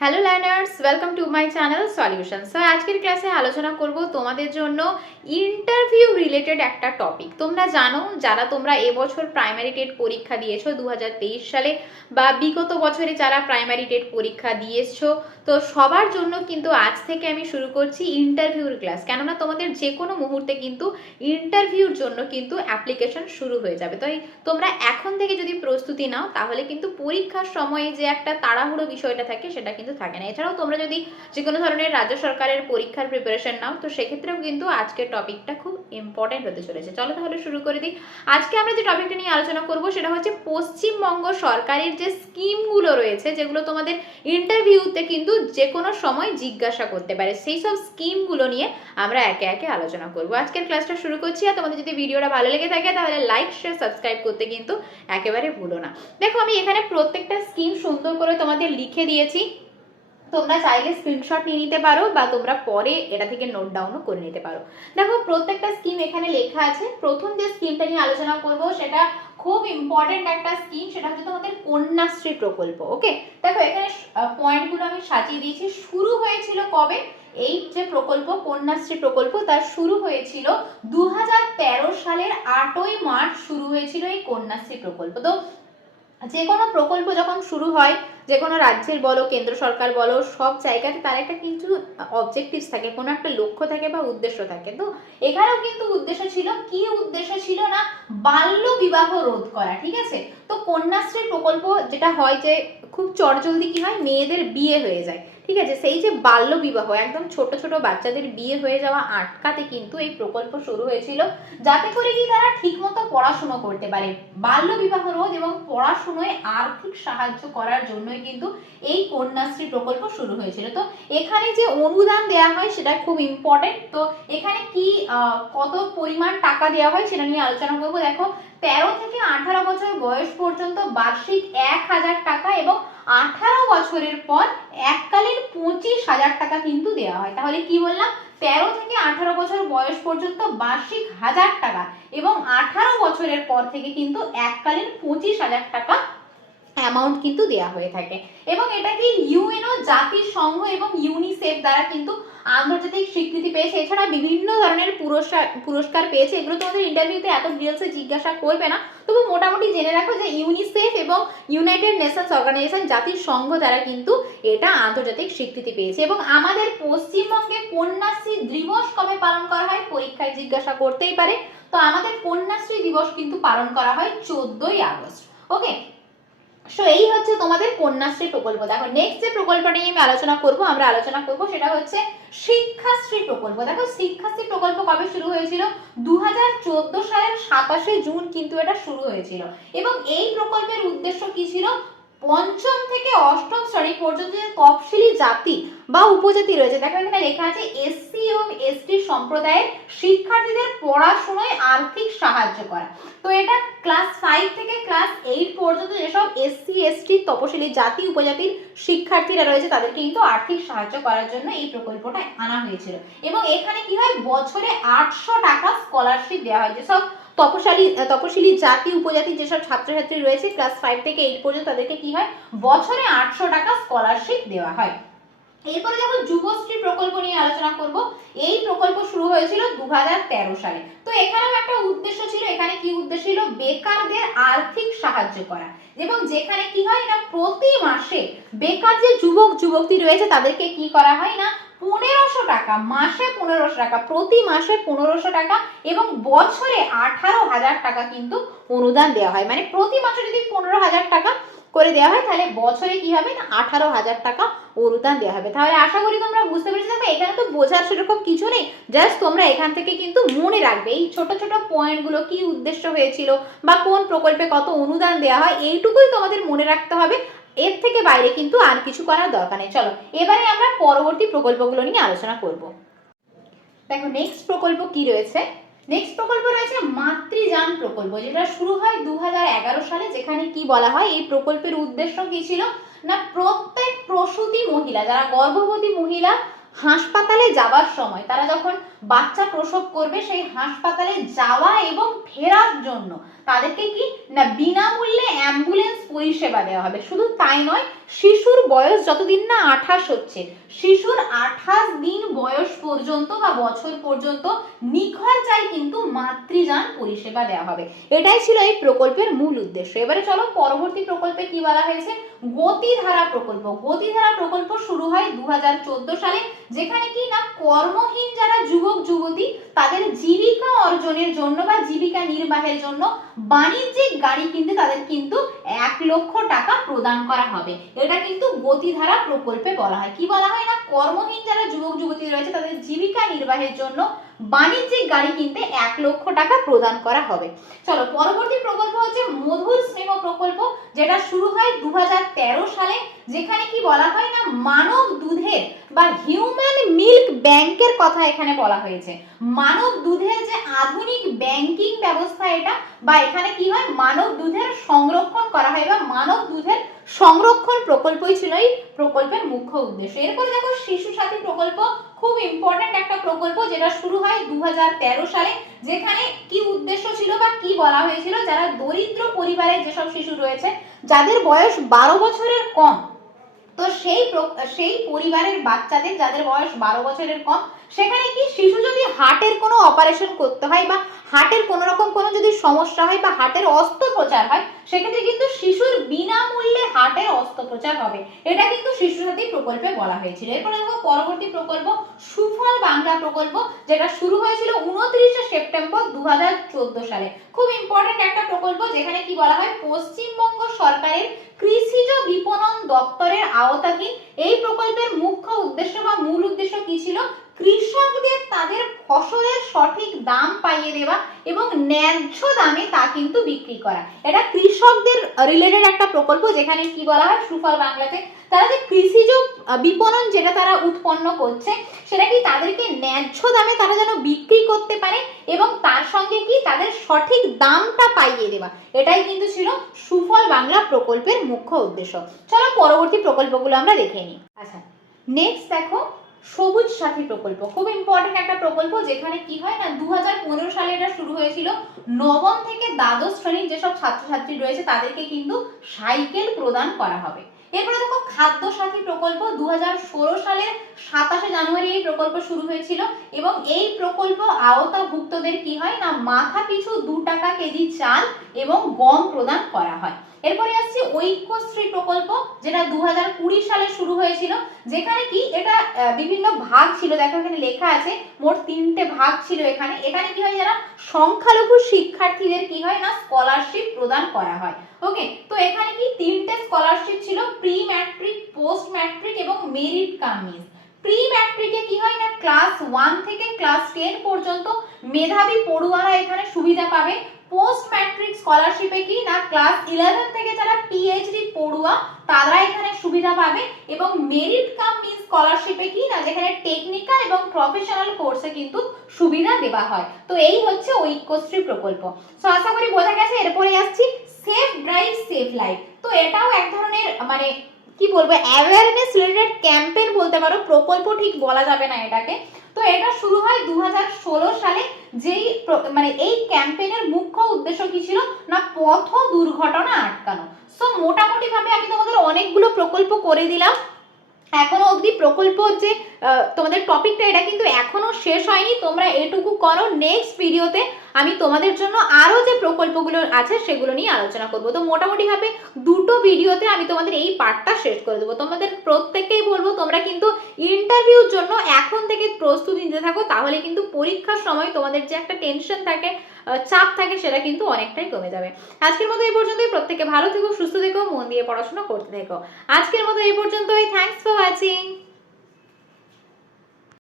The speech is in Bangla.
Hello learners welcome to my channel solution sir আজকের ক্লাসে আলোচনা করব তোমাদের জন্য ইন্টারভিউ রিলেটেড একটা টপিক তোমরা জানো, যারা তোমরা এবছর প্রাইমারি টেট পরীক্ষা দিয়েছ দু হাজার তেইশ সালে, বা বিগত বছরে যারা প্রাইমারি টেট পরীক্ষা দিয়েছ, তো সবার জন্য কিন্তু আজ থেকে আমি শুরু করছি ইন্টারভিউর ক্লাস কেননা, তোমাদের যে কোনো মুহূর্তে কিন্তু ইন্টারভিউর জন্য কিন্তু অ্যাপ্লিকেশন শুরু হয়ে যাবে। তাই তোমরা এখন থেকে যদি প্রস্তুতি নাও, তাহলে কিন্তু পরীক্ষার সময়ে যে একটা তাড়াহুড়ো বিষয়টা থাকে, সেটা কিন্তু থাকে না। এছাড়াও তোমরা যদি যে কোনো ধরনের রাজ্য সরকারের পরীক্ষার প্রিপারেশন নাও, তো সেক্ষেত্রেও কিন্তু আজকের টপিকটা খুব ইম্পর্টেন্ট হতে চলেছে। চলো তাহলে শুরু করে দিই। আজকে আমরা যে টপিকটা নিয়ে আলোচনা করব, সেটা হচ্ছে পশ্চিমবঙ্গ সরকারের যে স্কিমগুলো রয়েছে, যেগুলো তোমাদের ইন্টারভিউতে কিন্তু যে কোনো সময় জিজ্ঞাসা করতে পারে। সেই সব স্কিমগুলো নিয়ে আমরা একে একে আলোচনা করব। আজকের ক্লাসটা শুরু করছি, আর তোমাদের যদি ভিডিওটা ভালো লেগে থাকে, তাহলে লাইক শেয়ার সাবস্ক্রাইব করতে কিন্তু একেবারে ভুলো না। দেখো, আমি এখানে প্রত্যেকটা স্কিম সুন্দর করে তোমাদের লিখে দিয়েছি। তোমরা চাইলে স্ক্রিনশট নিয়ে নিতে পারো বা তোমরা পরে এটা থেকে নোট ডাউনও করে নিতে পারো। দেখো, প্রত্যেকটা স্কিম এখানে লেখা আছে। প্রথম যে স্কিমটা নিয়ে আলোচনা করব, সেটা খুব ইম্পর্টেন্ট একটা স্কিম সেটা হচ্ছে তোমাদের কন্যাশ্রী প্রকল্প ওকে দেখো, এখানে পয়েন্টগুলো আমি সাজিয়ে দিয়েছি। শুরু হয়েছিল কবে? এই যে প্রকল্প, কন্যাশ্রী প্রকল্প, তার শুরু হয়েছিল দু হাজার তেরো সালের আটই মার্চ শুরু হয়েছিল এই কন্যাশ্রী প্রকল্প। তো যে কোনো প্রকল্প যখন শুরু হয়, যে কোনো রাজ্যের বলো, কেন্দ্র সরকার বলো, সব জায়গাতে তার একটা কিন্তু অবজেক্টিভস থাকে, কোনো একটা লক্ষ্য থাকে বা উদ্দেশ্য থাকে। তো এখানেও কিন্তু উদ্দেশ্য ছিল, কি উদ্দেশ্য ছিল না? বাল্য বিবাহ রোধ করা, ঠিক আছে? তো কন্যাশ্রী প্রকল্প যেটা হয় যে খুব চটজলদি কি হয়? মেয়েদের বিয়ে হয়ে যায়। ঠিক আছে? সেই যে বাল্য বিবাহ একদম ছোট ছোট বাচ্চাদের বিয়ে হয়ে যাওয়া আটকাতে কিন্তু এই প্রকল্প শুরু হয়েছিল। যাতে করে কি তারা ঠিকমতো পড়াশুনো করতে পারে। বাল্য বিবাহ রোধ এবং পড়াশুনোয় আর্থিক সাহায্য করার জন্যই কিন্তু এই কন্যাশ্রী প্রকল্প শুরু হয়েছিল। তো এখানে যে অনুদান দেওয়া হয় সেটা খুব ইম্পর্টেন্ট তো এখানে কি কত পরিমাণ টাকা দেওয়া হয় সেটা নিয়ে আলোচনা করব। দেখো, তেরো থেকে আঠারো বছর বয়স পর্যন্ত বার্ষিক এক হাজার টাকা এবং আঠারো বছরের পর এককালীন পঁচিশ হাজার টাকা কিন্তু দেওয়া হয়। তাহলে কি বললাম? তেরো থেকে আঠারো বছর বয়স পর্যন্ত বার্ষিক হাজার টাকা এবং আঠারো বছরের পর থেকে কিন্তু এককালীন পঁচিশ হাজার টাকা অ্যামাউন্ট কিন্তু দেওয়া হয়ে থাকে। এবং এটাকে ইউএনও জাতিসংঘ এবং ইউনিসেফ দ্বারা কিন্তু আন্তর্জাতিক স্বীকৃতি পেয়েছে। এছাড়া বিভিন্ন ধরনের পুরস্কার পুরস্কার পেয়েছে। এগুলো তোমাদের ইন্টারভিউতে এত ডিটেলসে জিজ্ঞাসা করবে না। তবু মোটামুটি জেনে রাখো যে ইউনিসেফ এবং ইউনাইটেড নেশনস অর্গানাইজেশন জাতিসংঘ দ্বারা কিন্তু এটা আন্তর্জাতিক স্বীকৃতি পেয়েছে। এবং আমাদের পশ্চিমবঙ্গে কন্যাশ্রী দিবস কবে পালন করা হয় পরীক্ষায় জিজ্ঞাসা করতেই পারে। তো আমাদের কন্যাশ্রী দিবস কিন্তু পালন করা হয় চোদ্দই আগস্ট। ওকে সো এই হচ্ছে তোমাদের কন্যাশ্রী প্রকল্প। দেখো নেক্সট যে প্রকল্পটা নিয়ে আমি আলোচনা করব, আমরা আলোচনা করব, সেটা হচ্ছে শিক্ষাশ্রী প্রকল্প। দেখো, শিক্ষাশ্রী প্রকল্প কবে শুরু হয়েছিল? দু হাজার চোদ্দ সালের সাতাশে জুন কিন্তু এটা শুরু হয়েছিল। এবং এই প্রকল্পের উদ্দেশ্য কি ছিল? পঞ্চম থেকে অষ্টম শ্রেণি পর্যন্ত যে তফসিলি জাতি বা উপজাতি রয়েছে, দেখো এখানে লেখা আছে এসসি এবং এসটি সম্প্রদায়ের শিক্ষার্থীদের পড়াশোনায় আর্থিক সাহায্য করা। তো এটা ক্লাস ফাইভ থেকে ক্লাস এইট পর্যন্ত যেসব এসসি এসটি তপশিলি জাতি, উপজাতির শিক্ষার্থীরা রয়েছে, তাদেরকে কিন্তু আর্থিক সাহায্য করার জন্য এই প্রকল্পটা আনা হয়েছিল। এবং এখানে কি হয়, বছরে আটশো টাকা স্কলারশিপ দেওয়া হয়। যেসব তপশালী, তপশিলি জাতি, উপজাতি যেসব ছাত্রছাত্রী রয়েছে ক্লাস ফাইভ থেকে এইট পর্যন্ত তাদেরকে কি হয়? বছরে আটশো টাকা স্কলারশিপ দেওয়া হয়। এরপরে যখন যুবশ্রী প্রকল্প নিয়ে আলোচনা করব। এই প্রকল্প শুরু হয়েছিল দু হাজার তেরো সালে। তো এখানেও একটা উদ্দেশ্য ছিল, এখানে কি উদ্দেশ্য ছিল? বেকারদের আর্থিক সাহায্য করা। এবং যেখানে কি হয় না, প্রতি মাসে বেকার যে যুবক যুবতী রয়েছে, তাদেরকে কি করা হয় না? পনেরোশো টাকা, মাসে পনেরোশো টাকা, প্রতি মাসে পনেরোশো টাকা এবং বছরে আঠারো হাজার টাকা কিন্তু অনুদান দেওয়া হয়। মানে প্রতি মাসে যদি পনেরো হাজার টাকা করে দেওয়া হয়, তাহলে বছরে কি হবে? না, আঠারো হাজার টাকা অনুদান দেওয়া হবে। তাহলে আশা করি তোমরা বুঝতে পেরেছ। দেখো, এখানে তো বোঝার সেরকম কিছু নেই। জাস্ট তোমরা এখান থেকে কিন্তু মনে রাখবে, এই ছোট ছোট পয়েন্টগুলো কি উদ্দেশ্য হয়েছিল বা কোন প্রকল্পে কত অনুদান দেওয়া হয়, এইটুকুই তোমাদের মনে রাখতে হবে। এর থেকে বাইরে কিন্তু আর কিছু করার দরকার নেই। চলো, এবারে আমরা পরবর্তী প্রকল্পগুলো নিয়ে আলোচনা করব। দেখো নেক্সট প্রকল্প কি রয়েছে? নেক্সট প্রকল্প রয়েছে মাতৃযান প্রকল্প, যেটা শুরু হয় দু হাজার এগারো সালে, যেখানে কি বলা হয়, এই প্রকল্পের উদ্দেশ্য কি ছিল? না, প্রত্যেক প্রসূতি মহিলা, যারা গর্ভবতী মহিলা, হাসপাতালে যাওয়ার সময়, তারা যখন বাচ্চা প্রসব করবে, সেই হাসপাতালে যাওয়া এবং ফেরার জন্য তাদেরকে কি? না, বিনামূল্যে অ্যাম্বুলেন্স পরিষেবা দেওয়া হবে। শুধু তাই নয়, শিশুর বয়স যতদিন না আঠাশ হচ্ছে, শিশুর আঠাশ দিন বয়স পর্যন্ত বা বছর পর্যন্ত নিখরচায় কিন্তু মাতৃযান পরিষেবা দেওয়া হবে। এটাই ছিল এই প্রকল্পের মূল উদ্দেশ্য। এবারে চলো পরবর্তী প্রকল্পে কি বলা হয়েছে? গতিধারা প্রকল্প। গতিধারা প্রকল্প শুরু হয় দু হাজার চোদ্দ সালে, যেখানে কি না কর্মহীন যারা যুবক, যুবতী, তাদের জীবিকা অর্জনের জন্য বা জীবিকা নির্বাহের জন্য বাণিজ্যিক গাড়ি কিনতে তাদের কিন্তু এক লক্ষ টাকা প্রদান করা হবে। এটা কিন্তু গতিধারা প্রকল্পে বলা হয়। কি বলা হয় না? কর্মহীন যারা যুবক যুবতী রয়েছে, তাদের জীবিকা নির্বাহের জন্য বাণিজ্যিক গাড়ি কিনতে এক লক্ষ টাকা প্রদান করা হবে। চলো, পরবর্তী প্রকল্প হচ্ছে মধুর স্নেহ প্রকল্প, যেটা শুরু হয় দু হাজার তেরো সালে, যেখানে কি বলা হয় না, মানব দুধের বা হিউম্যান মিল্ক ব্যাংকের কথা এখানে বলা হয়েছে। মানব দুধের যে আধুনিক ব্যাংকিং ব্যবস্থা এটা, বা এখানে কি হয়, মানব দুধের সংরক্ষণ করা হয়, বা মানব দুধের সংরক্ষণ প্রকল্পই ছিল এই প্রকল্পের মুখ্য উদ্দেশ্য। এরপরে দেখো, শিশু সাথী প্রকল্প খুব ইম্পর্ট্যান্ট একটা প্রকল্প যেটা শুরু হয় দু হাজার তেরো সালে, যেখানে কি উদ্দেশ্য ছিল বা কি বলা হয়েছিল? যারা দরিদ্র পরিবারের যেসব শিশু রয়েছে, যাদের বয়স বারো বছরের কম, তো সেই সেই পরিবারের বাচ্চাদের যাদের বয়স বারো বছরের কম, সেখানে কি শিশু যদি হার্টের কোনো অপারেশন করতে হয় বা হার্টের কোনো রকম কোনো সমস্যা হয় বা হার্টের অস্ত্রোপচার হয়, সেক্ষেত্রে কিন্তু শিশুর বিনামূল্যে হার্টের অস্ত্রোপচার হবে। এটা কিন্তু শিশু সাথী প্রকল্পে বলা হয়েছিল। এরপরে দেখো, পরবর্তী প্রকল্প, সুফল বাংলা প্রকল্প, যেটা শুরু হয়েছিল উনত্রিশে সেপ্টেম্বর দু হাজার চোদ্দ সালে। খুব ইম্পর্টেন্ট একটা প্রকল্প, যেখানে কি বলা হয়, পশ্চিমবঙ্গ সরকারের কৃষিজ বিপণন দপ্তরের আওতাধীন। এই প্রকল্পের মুখ্য উদ্দেশ্য বা মূল উদ্দেশ্য কি ছিল? কৃষকদের তাদের ফসলের সঠিক দাম পাইয়ে দেওয়া এবং ন্যায্য দামে তা কিন্তু বিক্রি করা। এটা কৃষকদের রিলেটেড একটা প্রকল্প যেখানে কি বলা হয়, সুফল বাংলাতে। তারা যে কৃষিজ বিপণন যেটা তারা উৎপন্ন করছে, সেটা কি তাদেরকে ন্যায্য দামে তারা যেন বিক্রি করতে পারে এবং তার সঙ্গে কি তাদের সঠিক দামটা পাইয়ে দেওয়া। এটাই কিন্তু ছিল সুফল বাংলা প্রকল্পের মুখ্য উদ্দেশ্য। চলো পরবর্তী প্রকল্পগুলো আমরা দেখে নিই। আচ্ছা নেক্সট দেখো সবুজ সাথী প্রকল্প। খুব ইম্পর্টেন্ট একটা প্রকল্প যেখানে কি হয় না দু হাজার পনেরো সালে এটা শুরু হয়েছিল। নবম থেকে দ্বাদশ শ্রেণির যেসব ছাত্রছাত্রী রয়েছে, তাদেরকে কিন্তু সাইকেল প্রদান করা হবে। এরপরে দেখো খাদ্য সাথী প্রকল্প দু হাজার ষোলো সালের সাতাশে জানুয়ারি এই প্রকল্প শুরু হয়েছিল এবং এই প্রকল্প আওতাভুক্তদের কি হয় না, মাথা পিছু দু টাকা কেজি চাল এবং গম প্রদান করা হয়। এরপরে আসছে ঐক্যশ্রী প্রকল্প, যেটা দু কুড়ি সালে শুরু হয়েছিল, যেখানে কি এটা বিভিন্ন ভাগ ছিল। দেখো এখানে লেখা আছে, মোট তিনটে ভাগ ছিল এখানে। এখানে কি হয় যারা সংখ্যালঘু শিক্ষার্থীদের কি হয় না স্কলারশিপ প্রদান করা হয়। ওকে তো এখানে কি তিনটে স্কলারশিপ ছিল? প্রি ম্যাট্রিক পোস্ট ম্যাট্রিক এবং মেরিট কাম মিস প্রি ম্যাট্রিকে কি হয় না? ক্লাস ওয়ান থেকে ক্লাস টেন পর্যন্ত মেধাবী পড়ুয়ারা এখানে সুবিধা পাবে। পোস্ট ম্যাট্রিক স্কলারশিপে কি না? ক্লাস ইলেভেন থেকে যারা পিএইচডি পড়ুয়া, তারা এখানে সুবিধা পাবে। এবং মেরিট কাম মিন স্কলারশিপে কি না? যেখানে টেকনিক্যাল এবং প্রফেশনাল কোর্সে কিন্তু সুবিধা দেওয়া হয়। তো এই হচ্ছে ঐক্যশ্রী প্রকল্প। তো আশা করি বোঝা গেছে? এরপরে আসছি। সেফ লাইফ তো এটাও এক ধরনের মানে কি বলব অ্যাওয়ারনেস রিলেটেড ক্যাম্পেন বলতে পারো, প্রকল্প ঠিক বলা যাবে না এটাকে। তো এটা শুরু হয় দু হাজার ষোলো সালে, যেই মানে এই ক্যাম্পেইনের মুখ্য উদ্দেশ্য কি ছিল? না, পথ দুর্ঘটনা আটকানো। সো মোটামুটি ভাবে আমি তোমাদের অনেকগুলো প্রকল্প করে দিলাম। এখনও অবধি প্রকল্প যে তোমাদের টপিকটা এটা কিন্তু এখনও শেষ হয়নি। তোমরা এটুকু করো নেক্সট ভিডিওতে আমি তোমাদের জন্য আরও যে প্রকল্পগুলো আছে সেগুলো নিয়ে আলোচনা করব। তো মোটামুটি ভাবে দুটো ভিডিওতে আমি তোমাদের এই পার্টটা শেষ করে দেবো। তোমাদের প্রত্যেককেই বলব, তোমরা কিন্তু ইন্টারভিউর জন্য এখন থেকে প্রস্তুতি নিতে থাকো, তাহলে কিন্তু পরীক্ষার সময় তোমাদের যে একটা টেনশন থাকে চাপ থাকে, সেটা কিন্তু অনেকটাই কমে যাবে। আজকের মতো এই পর্যন্তই। প্রত্যেকে ভালো থেকো, সুস্থ থেকো, মন দিয়ে পড়াশোনা করতে থেকো। আজকের মতো এই পর্যন্তই। Thanks for watching